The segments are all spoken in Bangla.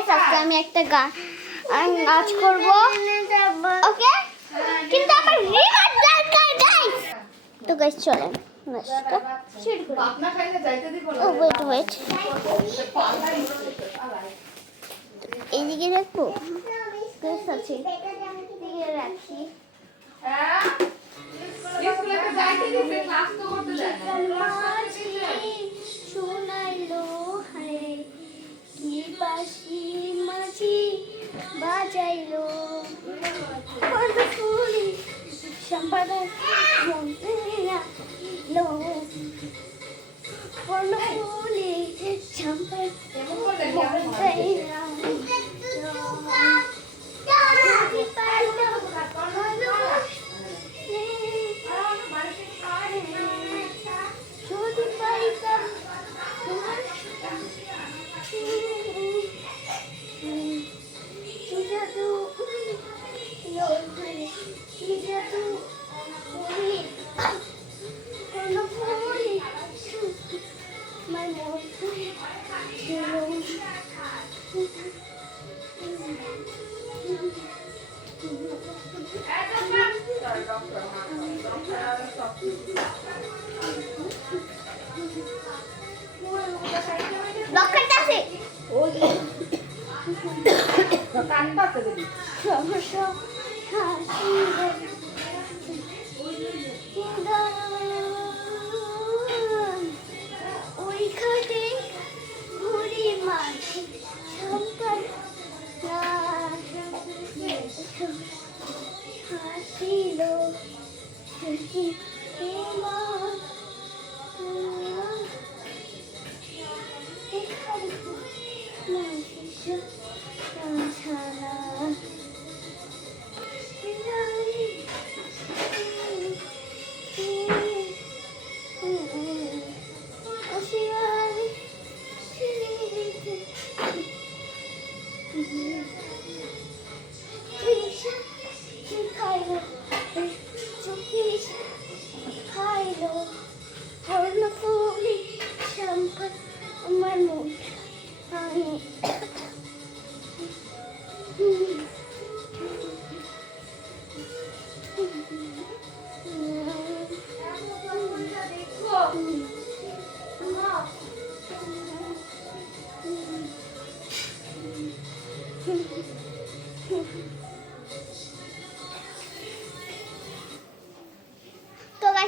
গাইস আজকে আমি একটা নাচ করব ওকে কিন্তু আমার রিমার দরকার গাইস তো গাইস চলেন নাচটা শুরু করি আপনা খাইলে যাইতে দিব না ওয়েট এইদিকে রাখবো গাইস আছে এইদিকে রাখি হ্যাঁ স্কুলে তো যাইতে দিতে ক্লাস তো করতে যায় না শোনাইলো হায় কি বাঁশি মাঝি বাজাইলো ফুলি সম্পাদক মন্ত্রী লো ফুলি সম্পাদক মন্ত্রী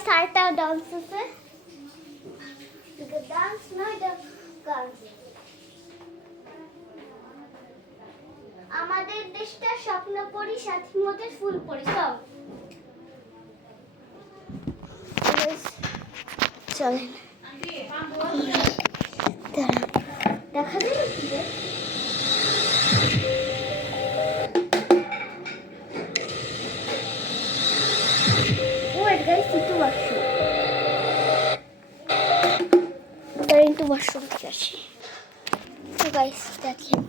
সারটা ডান্স আছে ডান্স নয় গান আমাদের দেশটা স্বপ্ন পরি সাথী মোদের ফুল পরি সব চলেন দেখা যাবে into washroom থেকে আসি তো গাইস দেখেন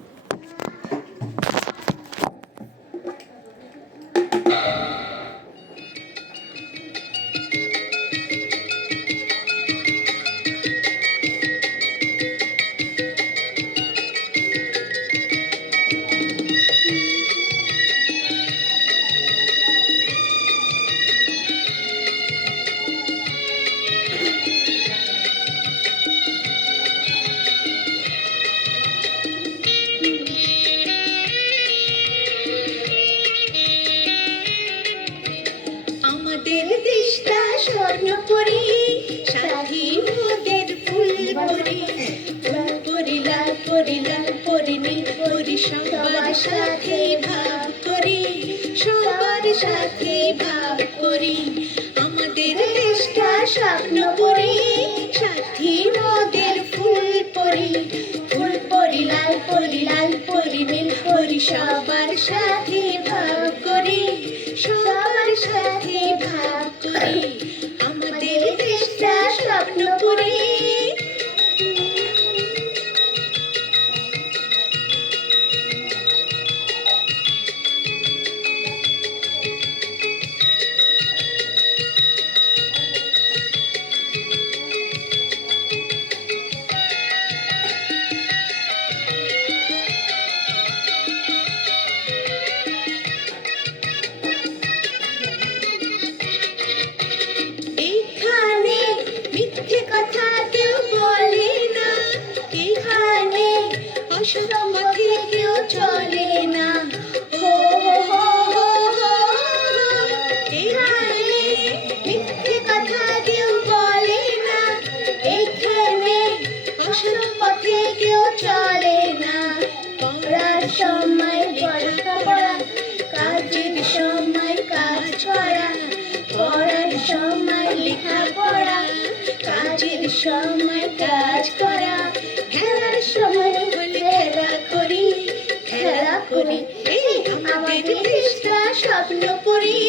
স্বর্ণপুরী সাথী মোদের ফুল পরি ফুল পরি লাল পরি লাল পরি নীল পরি সবার সাথে ভাব করি সবার সাথে ভাব করি আমাদের দেশটা স্বর্ণপুরী সাথী মোদের ফুল পরি ফুল পরি লাল পরি নীল পরি সবার সাথে ভাব করি সবার সাথে ভাব করি আমাদের দেশটা স্বপ্নপুরী পথে কেউ চলে না। হো হো হো হো হো হো। এখানে মিথ্যে কথা কেউ বলে না, এখানে অসৎ পথে কেউ চলে না। পড়ার সময় পড়া, কাজের সময় কাজ করা, পড়ার সময় লেখাপড়া, কাজের সময় কাজ করা, খেলার সময় হলে খেলা করি, খেলা করি, এই আমাদের দেশটা স্বপ্ন করি।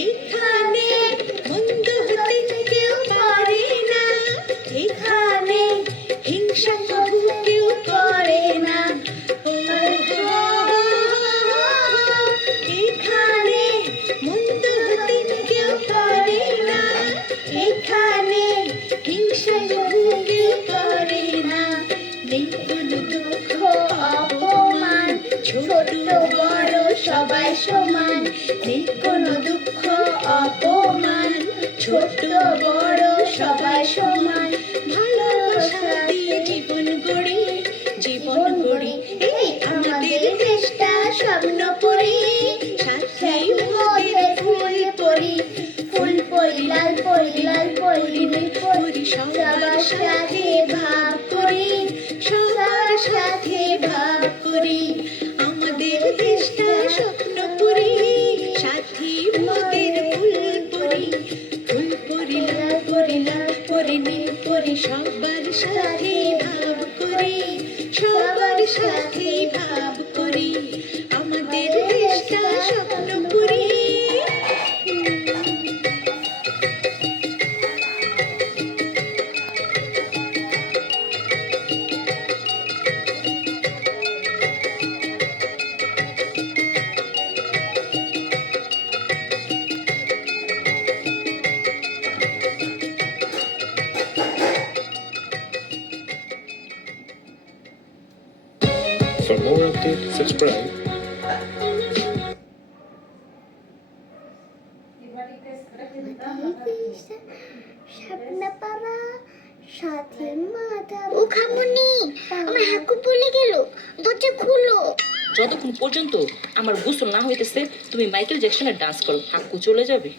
এইখানে মন্দ হতে কেউ পারে না, এখানে হিংসা কবু কেউ করে না। এখানে মন্দ হতে কেউ পারে না, এখানে হিংসা কবু কেউ করে না। নেই কোনো দুঃখ অপমান, ছোট বড় সবাই সমান। নেই কোনো দুঃখ অপমান, ছোট বড় সবাই সমান। ভালোবাসা দিয়ে জীবন গড়ি, জীবন গড়ি, এই আমাদের দেশটা স্বপ্ন পড়ি। সাথে মোদের ফুল পড়ি, ফুল পড়ি, লাল পড়ি, লাল পড়ি, নীল পড়ি, সবার সাথে ভাব করি, সবার সাথে ভাব করি। আমাদের দেশটা স্বপ্ন পড়ি, সাথী মোদের ফুল পড়ি, ফুল পড়ি, লাল পড়ি, লাল পড়ি, নীল পড়ি, সবার সাথে ভাব করি, সবার সাথে ভাব করি। আমাদের দেশটা স্বপ্ন পড়ি। For more updates, subscribe. স্বপ্নপাড়া সাথে মাথা। ও খামুনি, আমার হাকু বলে গেল, দরজা খুলো। যতক্ষণ পর্যন্ত আমার গোসল না হইতেছে তুমি মাইকেল জ্যাকসনের ডান্স করো, হাক্কু চলে যাবে।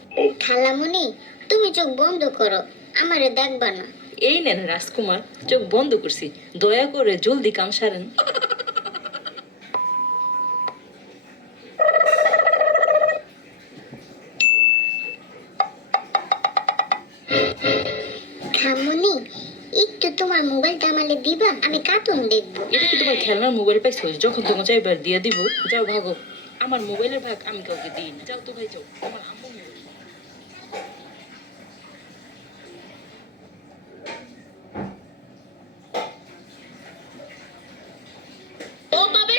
খালামুনি, তুমি চোখ বন্ধ করো, আমারে দেখবা না। এই নেন রাজকুমার, চোখ বন্ধ করছি, দয়া করে জলদি কাম সারেন। খামুনি, একটু তোমার মোবাইলটা আমালে দিবা, আমি কার্টুন দেখবো। এটা কি তোমার খেলনার মোবাইল পাইছো? যখন তোমার চাইবার দিয়ে দিব। যাও ভাগো, আমার মোবাইলের ভাগ আমি কাউকে দিই না। যাও তো ভাই, যাও, আমার আম্মু মোবাইল। ও বাবে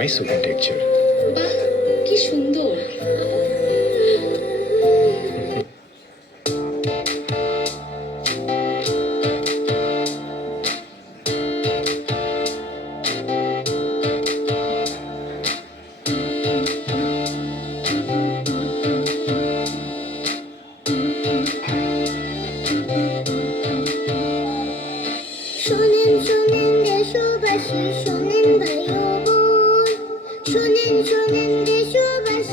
Nice architecture. বাহ, কি সুন্দর। শোনেন শোনেন দেশবাসী, শোনেন ভাই ও বোন, শোনেন শোনেন দেশবাসী।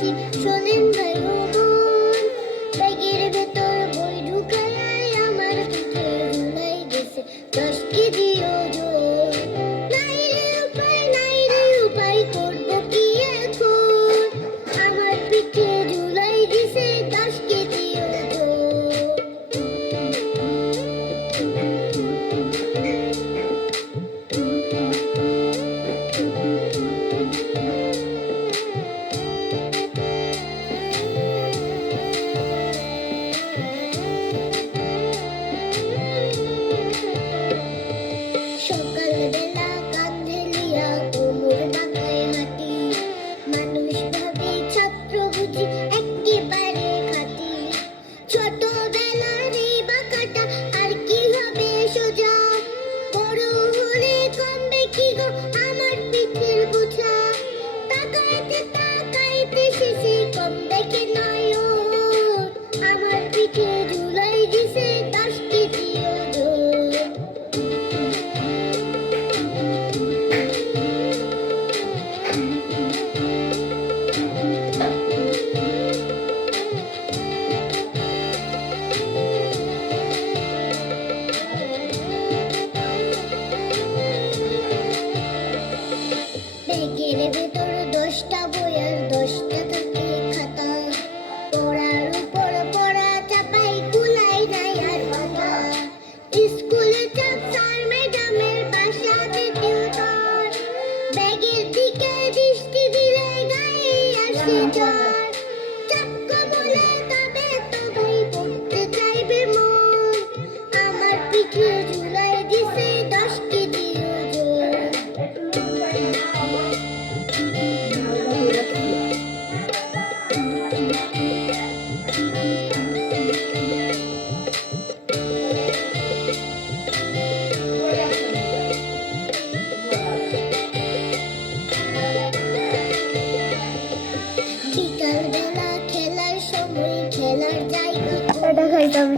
এটা খাইতে হবে,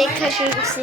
দেখা শুরু করছি।